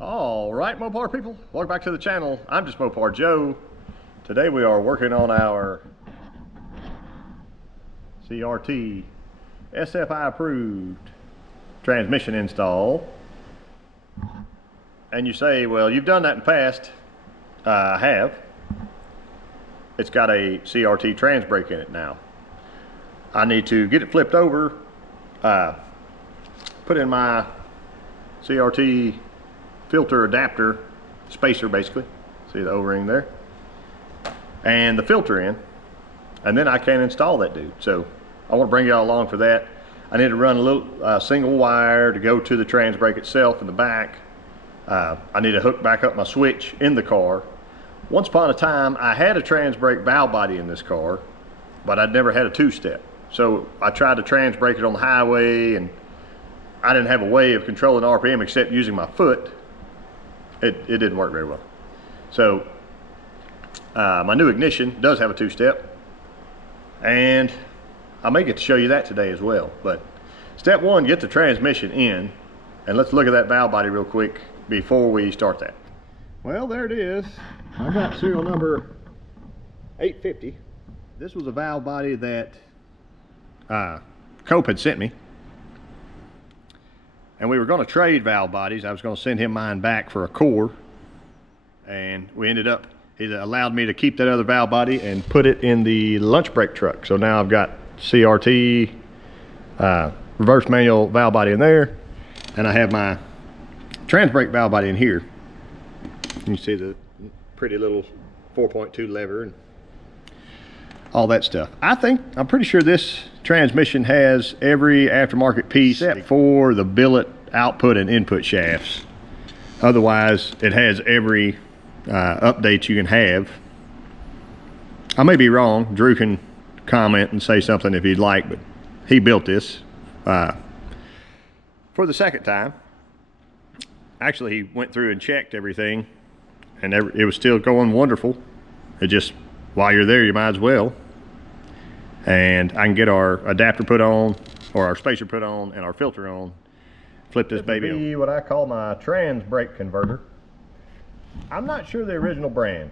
All right, Mopar people, welcome back to the channel. I'm Justmoparjoe. Today we are working on our CRT SFI approved transmission install. And you say, well, you've done that in the past. I have. It's got a CRT Transbrake in it now. I need to get it flipped over, put in my CRT filter adapter spacer, basically. See the O-ring there? And the filter in, and then I can install that dude. So I want to bring y'all along for that. I need to run a little single wire to go to the Transbrake itself in the back. I need to hook back up my switch in the car. Once upon a time, I had a Transbrake valve body in this car, but I'd never had a two-step. So I tried to Transbrake it on the highway, and I didn't have a way of controlling RPM except using my foot. It didn't work very well. So my new ignition does have a two-step, and I may get to show you that today as well. But step one, get the transmission in, and let's look at that valve body real quick before we start that. Well, there it is. I got serial number 850. This was a valve body that Cope had sent me. And we were going to trade valve bodies. I was going to send him mine back for a core. And we ended up, he allowed me to keep that other valve body and put it in the lunch break truck. So now I've got CRT reverse manual valve body in there. And I have my Transbrake valve body in here. You see the pretty little 4.2 lever and all that stuff. I'm pretty sure this transmission has every aftermarket piece except for the billet output and input shafts. Otherwise, it has every update you can have. I may be wrong. Drew can comment and say something if he'd like, but he built this for the second time. Actually, he went through and checked everything, and it was still going wonderful. It just, while you're there, you might as well. And I can get our adapter put on, or our spacer put on, and our filter on. Flip this baby on. This would be what I call my Transbrake converter. I'm not sure the original brand.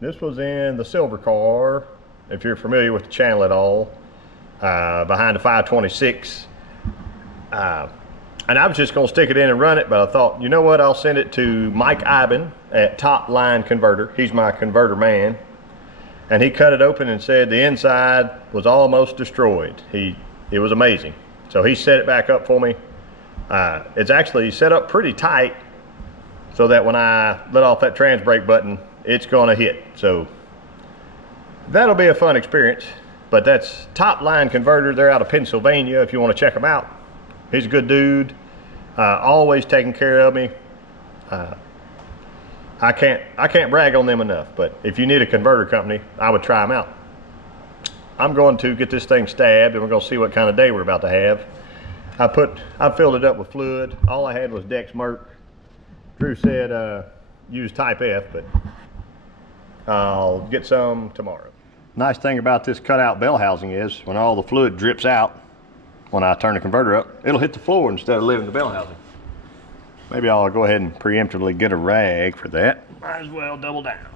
This was in the silver car, if you're familiar with the channel at all, behind the 526. And I was just going to stick it in and run it, but I thought, you know what, I'll send it to Mike Iben at Top Line Converter. He's my converter man. And he cut it open and said the inside was almost destroyed. It was amazing. So he set it back up for me. It's actually set up pretty tight so that when I let off that Transbrake button, it's going to hit. So that'll be a fun experience. But that's Top Line Converter. They're out of Pennsylvania if you want to check them out. He's a good dude, always taking care of me. I can't brag on them enough, but if you need a converter company, I would try them out. I'm going to get this thing stabbed, and we're going to see what kind of day we're about to have. I filled it up with fluid. All I had was Dex Merc. Drew said use Type F, but I'll get some tomorrow. Nice thing about this cutout bell housing is when all the fluid drips out, when I turn the converter up, it'll hit the floor instead of leaving the bell housing. Maybe I'll go ahead and preemptively get a rag for that. Might as well double down.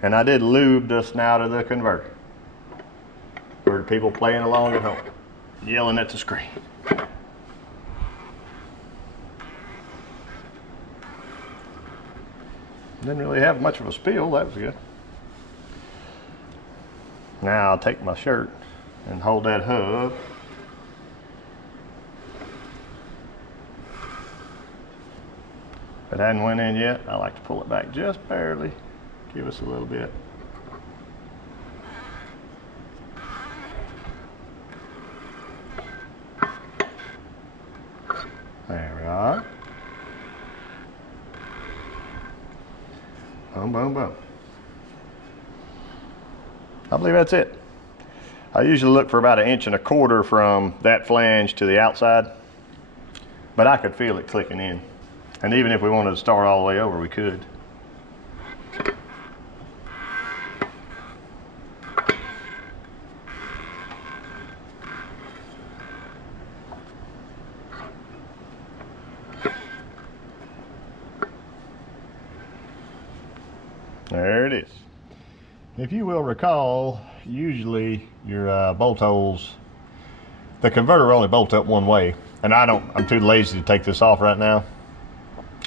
And I did lube the snout of the converter for the people playing along at home, yelling at the screen. Didn't really have much of a spill, that was good. Now I'll take my shirt and hold that hub. If it hadn't went in yet, I like to pull it back just barely. Give us a little bit. There we are. Boom, boom, boom. I believe that's it. I usually look for about 1.25 inches from that flange to the outside, but I could feel it clicking in. And even if we wanted to start all the way over, we could. There it is. If you will recall, usually your bolt holes, the converter will only bolt up one way, and I'm too lazy to take this off right now.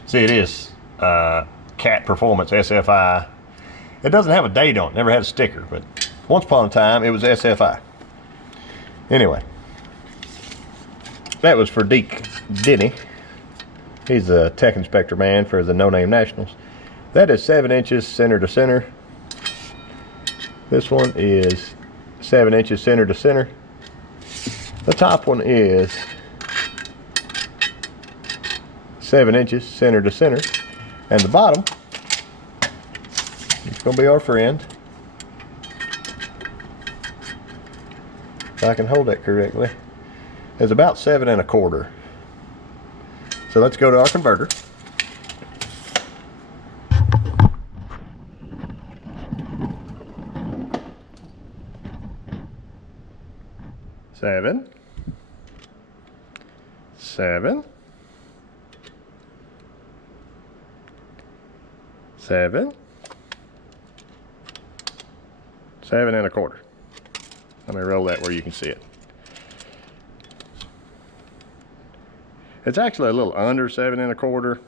See, it is CRT Performance SFI. It doesn't have a date on it, never had a sticker, but once upon a time it was SFI. Anyway, that was for Deke Denny. He's the tech inspector man for the No Name Nationals. That is 7 inches center to center. This one is 7 inches center to center. The top one is 7 inches center to center. And the bottom, it's going to be our friend. If I can hold that correctly, is about 7 1/4. So let's go to our converter. Seven, 7, 7, 7 1/4. Let me roll that where you can see it. It's actually a little under 7 1/4,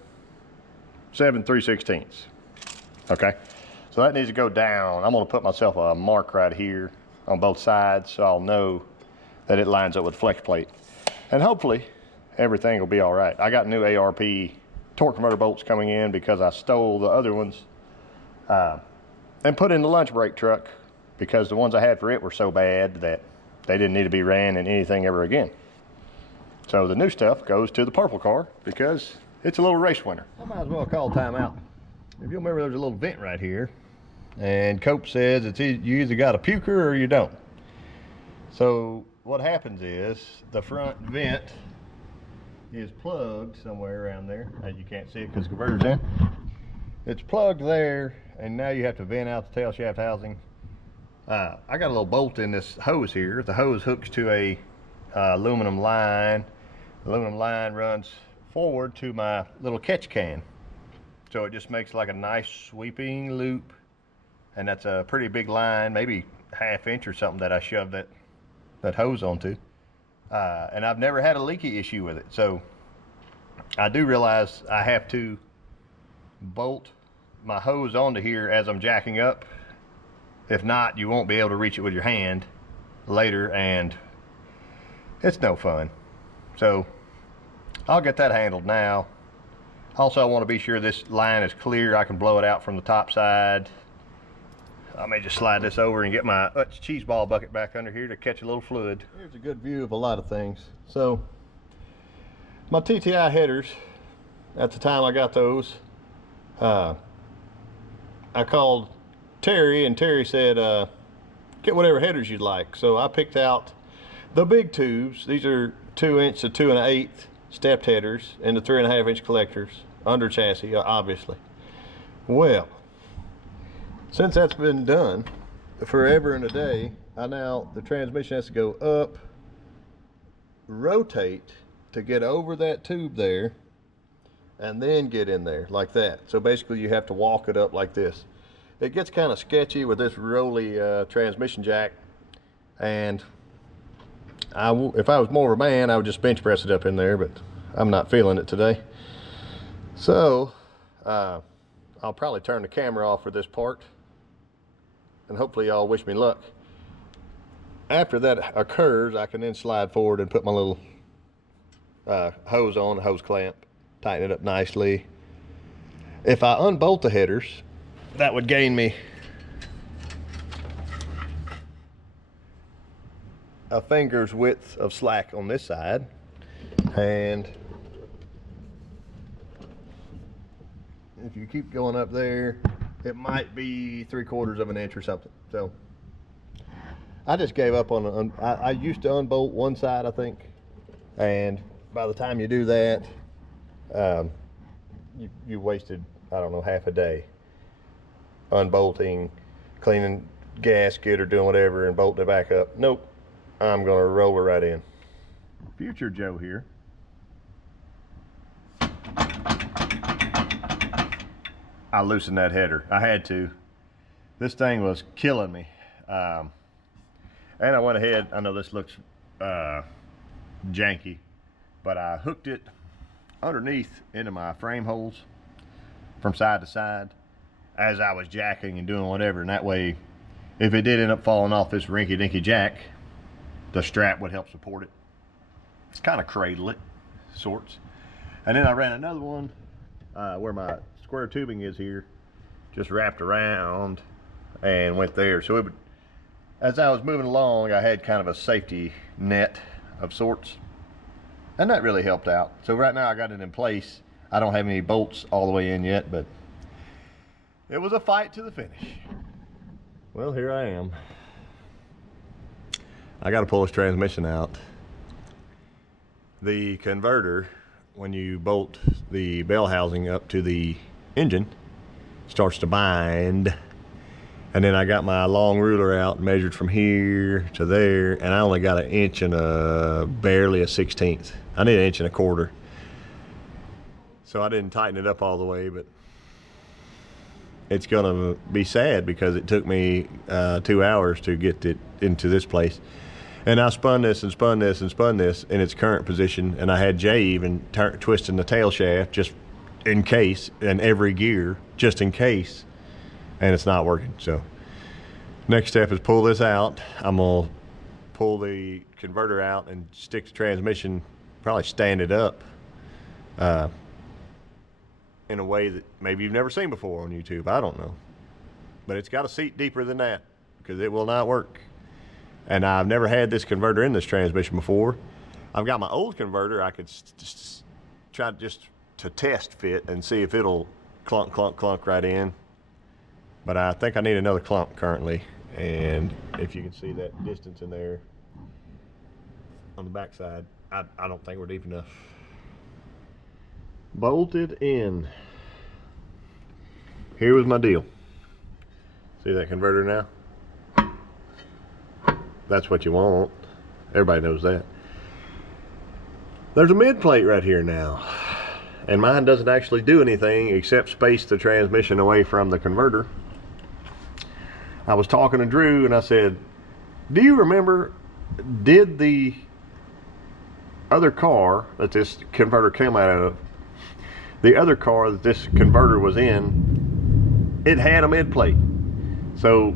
7 3/16. Okay, so that needs to go down. I'm going to put myself a mark right here on both sides so I'll know that it lines up with the flex plate, and hopefully everything will be all right. I got new ARP torque converter bolts coming in because I stole the other ones and put in the lunch break truck because the ones I had for it were so bad that they didn't need to be ran in anything ever again. So the new stuff goes to the purple car because it's a little race winner. I might as well call timeout. If you'll remember, there's a little vent right here, and Cope says you either got a puker or you don't. So what happens is the front vent is plugged somewhere around there. You can't see it because the converter's in. It's plugged there, and now you have to vent out the tail shaft housing. I got a little bolt in this hose here. The hose hooks to a aluminum line. The aluminum line runs forward to my little catch can. So it just makes like a nice sweeping loop, and that's a pretty big line, maybe 1/2 inch or something that I shoved that hose onto, and I've never had a leaky issue with it. So I do realize I have to bolt my hose onto here as I'm jacking up. If not, you won't be able to reach it with your hand later, and it's no fun. So I'll get that handled now. Also, I want to be sure this line is clear. I can blow it out from the top side. I may just slide this over and get my Utz cheese ball bucket back under here to catch a little fluid. Here's a good view of a lot of things. So my TTI headers, at the time I got those, I called Terry, and Terry said get whatever headers you'd like. So I picked out the big tubes. These are 2 inch to 2 1/8 stepped headers and the 3 1/2 inch collectors under chassis, obviously. Well, since that's been done forever and a day, the transmission has to go up, rotate to get over that tube there, and then get in there like that. So basically you have to walk it up like this. It gets kind of sketchy with this rolly transmission jack, and if I was more of a man, I would just bench press it up in there, but I'm not feeling it today. So I'll probably turn the camera off for this part, and hopefully y'all wish me luck. After that occurs, I can then slide forward and put my little hose on, hose clamp, tighten it up nicely. If I unbolt the headers, that would gain me a finger's width of slack on this side, and if you keep going up there, it might be 3/4 of an inch or something. So I just gave up on I used to unbolt one side, I think, and by the time you do that, you wasted, I don't know, half a day unbolting, cleaning gasket or doing whatever, and bolting it back up. Nope, I'm gonna roll it right in. Future Joe here. I loosened that header. I had to. This thing was killing me. And I went ahead, I know this looks janky, but I hooked it underneath into my frame holes from side to side as I was jacking and doing whatever, and that way if it did end up falling off this rinky-dinky jack, the strap would help support it. It's kind of cradle it, sorts. And then I ran another one where my square tubing is here, just wrapped around and went there. So it would, as I was moving along, I had kind of a safety net of sorts, and that really helped out. So right now I got it in place. I don't have any bolts all the way in yet, but it was a fight to the finish. Well, here I am. I got to pull this transmission out. The converter, when you bolt the bell housing up to the engine, starts to bind. And then I got my long ruler out, measured from here to there, and I only got 1 inch and barely a 1/16. I need 1 1/4 inches. So I didn't tighten it up all the way, but it's gonna be sad because it took me 2 hours to get it into this place. And I spun this and spun this and spun this in its current position, and I had Jay even twisting the tail shaft just in case, and every gear just in case, and it's not working. So next step is pull this out. I'm gonna pull the converter out and stick the transmission, probably stand it up in a way that maybe you've never seen before on YouTube. I don't know, but it's got a seat deeper than that because it will not work. And I've never had this converter in this transmission before. I've got my old converter. I could try just to test fit and see if it'll clunk, clunk, clunk right in. But I think I need another clunk currently. And if you can see that distance in there on the back side, I don't think we're deep enough. Bolted in. Here was my deal. See that converter now? That's what you want. Everybody knows that. There's a mid plate right here now, and mine doesn't actually do anything except space the transmission away from the converter. I was talking to Drew and I said, do you remember, did the other car that this converter came out of, the other car that this converter was in, it had a mid plate. So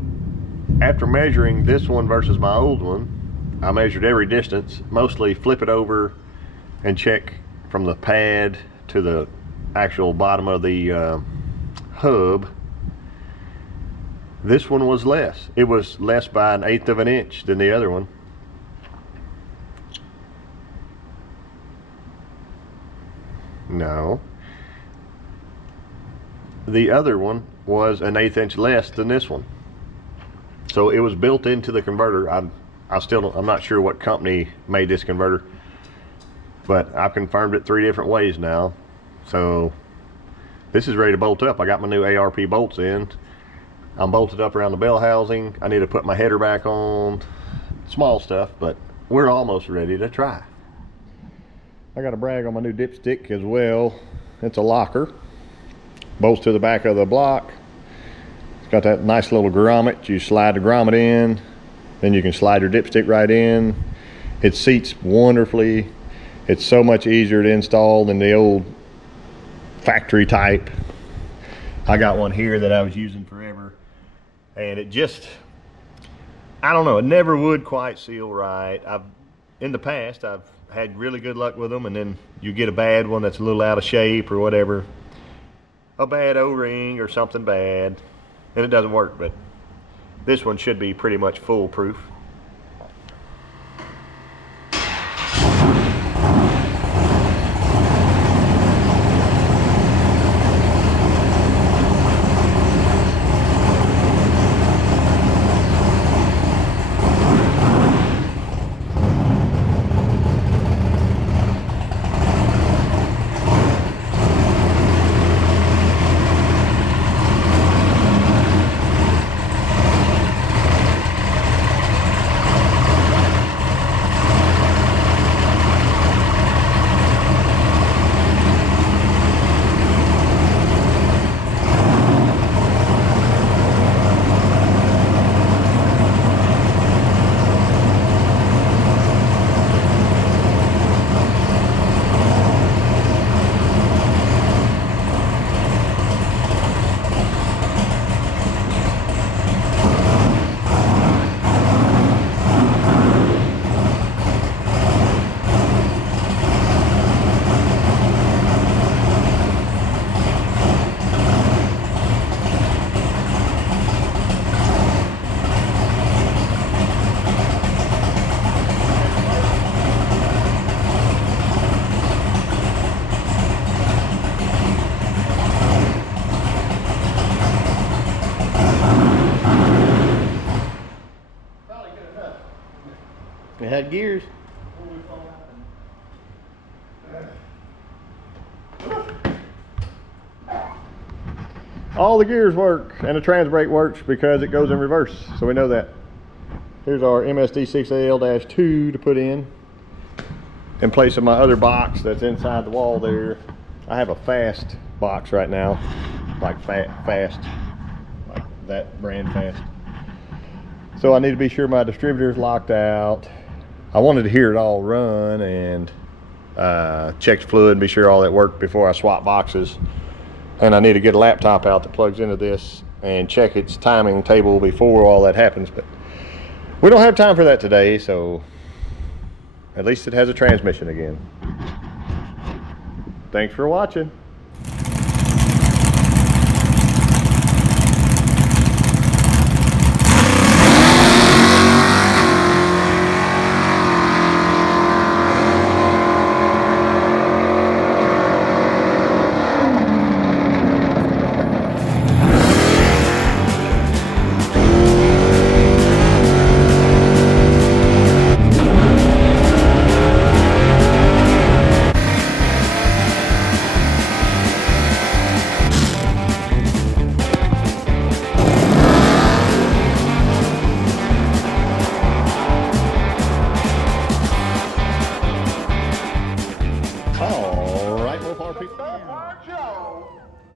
after measuring this one versus my old one, I measured every distance, mostly flip it over and check from the pad to the actual bottom of the hub. This one was less. It was less by 1/8 of an inch than the other one. No. The other one was 1/8 inch less than this one. So it was built into the converter. I'm not sure what company made this converter, but I've confirmed it 3 different ways now. So this is ready to bolt up. I got my new ARP bolts in. I'm bolted up around the bell housing. I need to put my header back on. Small stuff, but we're almost ready to try. I got to brag on my new dipstick as well. It's a locker. Bolts to the back of the block. It's got that nice little grommet. You slide the grommet in, then you can slide your dipstick right in. It seats wonderfully. It's so much easier to install than the old factory type. I got one here that I was using forever, and it just, I don't know, it never would quite seal right. In the past I've had really good luck with them, and then you get a bad one that's a little out of shape or whatever, a bad O-ring or something bad, and it doesn't work. But this one should be pretty much foolproof. gears. All the gears work, and the Transbrake works because it goes in reverse, so we know that. Here's our MSD6L-2 to put in place of my other box that's inside the wall there. I have a fast box right now, like fast, like that brand fast. So I need to be sure my distributor's locked out. I wanted to hear it all run and check the fluid and be sure all that worked before I swap boxes. And I need to get a laptop out that plugs into this and check its timing table before all that happens. But we don't have time for that today, so at least it has a transmission again. Thanks for watching.